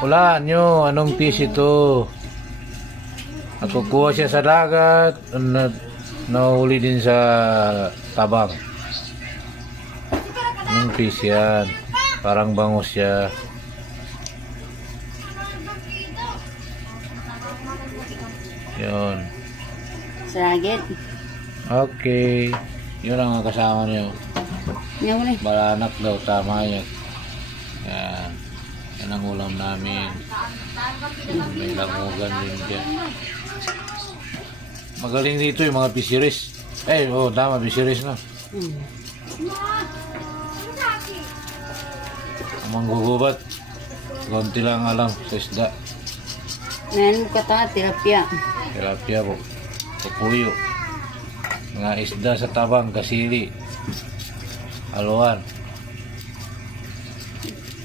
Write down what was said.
Wala nyo, anong fish ito? Nakukuha siya sa dagat, nahuli din sa tabang. Anong fish yan? Parang bangus siya. Yun. Saragit. Okay. Yun ang kasama niyo. Balanak daw, tama yan. Yan. Yan ang ulam namin. May langugan din dyan. Magaling dito yung mga fisheries. Oh, tama, fisheries na. Ang manggugubat. Konti lang alam sa isda. Ngayon mo kata, tilapia. Tilapia po. Pupuyo. Mga isda sa tabang, kasili. Aluan.